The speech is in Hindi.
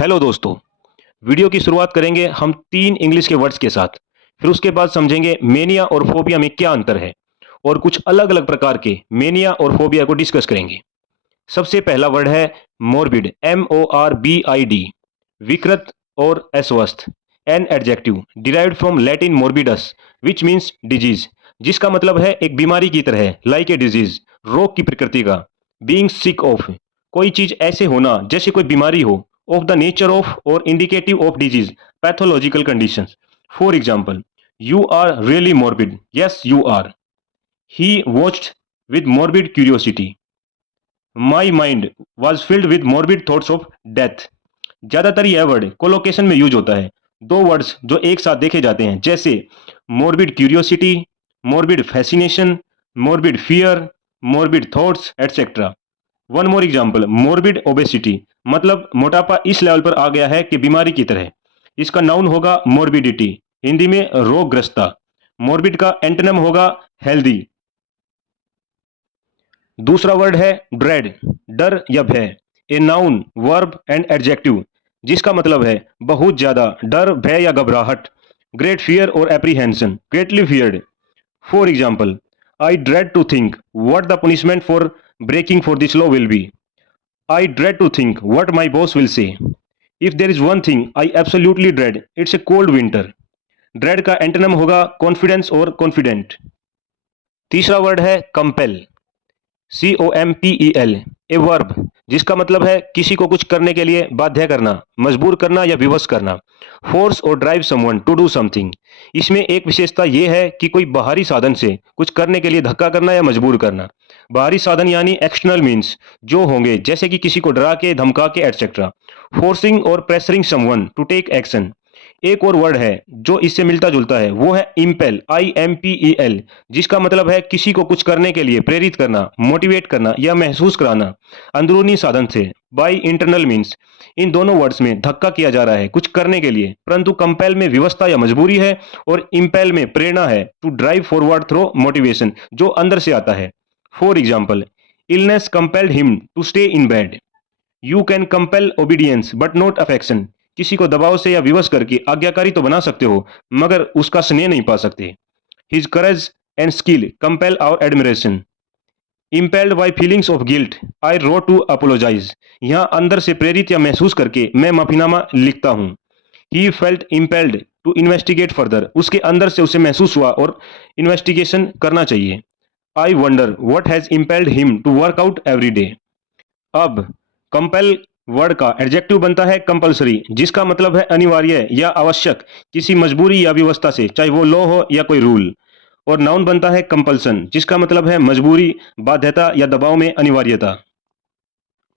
हेलो दोस्तों। वीडियो की शुरुआत करेंगे हम 3 इंग्लिश के वर्ड्स के साथ। फिर उसके बाद समझेंगे मेनिया और फोबिया में क्या अंतर है और कुछ अलग अलग प्रकार के मेनिया और फोबिया को डिस्कस करेंगे। सबसे पहला वर्ड है मोरबिड, MORBID, विकृत और अस्वस्थ। An adjective derived from Latin morbidus which means disease, जिसका मतलब है एक बीमारी की तरह, लाइक ए डिजीज, रोग की प्रकृति का। बीइंग सिक ऑफ, कोई चीज ऐसे होना जैसे कोई बीमारी हो। Of the nature of or indicative of disease, pathological conditions. For example, you are really morbid, yes you are. He watched with morbid curiosity. My mind was filled with morbid thoughts of death. ज्यादातर यह वर्ड कोलोकेशन में यूज होता है। दो वर्ड्स जो एक साथ देखे जाते हैं, जैसे morbid curiosity, morbid fascination, morbid fear, morbid thoughts etcetera. One more example, morbid obesity, मतलब मोटापा इस लेवल पर आ गया है कि बीमारी की तरह। इसका नाउन होगा मोरबिडिटी, हिंदी में रोगग्रस्ता। मोरबिड का एंटोनिम होगा हेल्दी। दूसरा वर्ड है ड्रेड, डर या भय। A noun, verb and adjective, जिसका मतलब है बहुत ज्यादा डर, भय या घबराहट। ग्रेट फियर और apprehension, greatly feared. For example, I dread to think what the punishment for breaking for this law will be. I dread to think what my boss will say. If there is one thing I absolutely dread, it's a cold winter. Dread का एंटोनिम होगा कॉन्फिडेंस और कॉन्फिडेंट। तीसरा वर्ड है कंपेल, COMPEL, ए वर्ब, जिसका मतलब है किसी को कुछ करने के लिए बाध्य करना, मजबूर करना या विवश करना। फोर्स और drive someone to do something. इसमें एक विशेषता यह है कि कोई बाहरी साधन से कुछ करने के लिए धक्का करना या मजबूर करना। बाहरी साधन यानी एक्सटर्नल मीन्स जो होंगे, जैसे कि किसी को डरा के, धमका के एटसेट्रा। फोर्सिंग और pressuring someone to take action. एक और वर्ड है जो इससे मिलता जुलता है, वो है इम्पेल, IMPEL, जिसका मतलब है किसी को कुछ करने के लिए प्रेरित करना, मोटिवेट करना या महसूस कराना अंदरूनी साधन से, बाय इंटरनल मीन्स। इन दोनों वर्ड्स में धक्का किया जा रहा है कुछ करने के लिए, परंतु कंपेल में विवशता या मजबूरी है और इम्पेल में प्रेरणा है, to drive forward through motivation, जो अंदर से आता है। For example, illness compelled him to stay in bed. You can compel obedience but not affection. किसी को दबाव से या विवश करके आज्ञाकारी तो बना सकते हो, मगर उसका स्नेह नहीं पा सकते। His courage and skill compel our admiration. Impelled by feelings of guilt I wrote to apologise. यहाँ अंदर से प्रेरित या महसूस करके मैं माफीनामा लिखता हूँ। He felt impelled to investigate further, उसके अंदर से उसे महसूस हुआ और इन्वेस्टिगेशन करना चाहिए। I wonder what has impelled him to work out every day. अब कंपेल वर्ड का एडजेक्टिव बनता है कंपल्सरी, जिसका मतलब है अनिवार्य या आवश्यक, किसी मजबूरी या व्यवस्था से, चाहे वो लॉ हो या कोई रूल। और नाउन बनता है कंपल्सन, जिसका मतलब है मजबूरी, बाध्यता या दबाव में अनिवार्यता।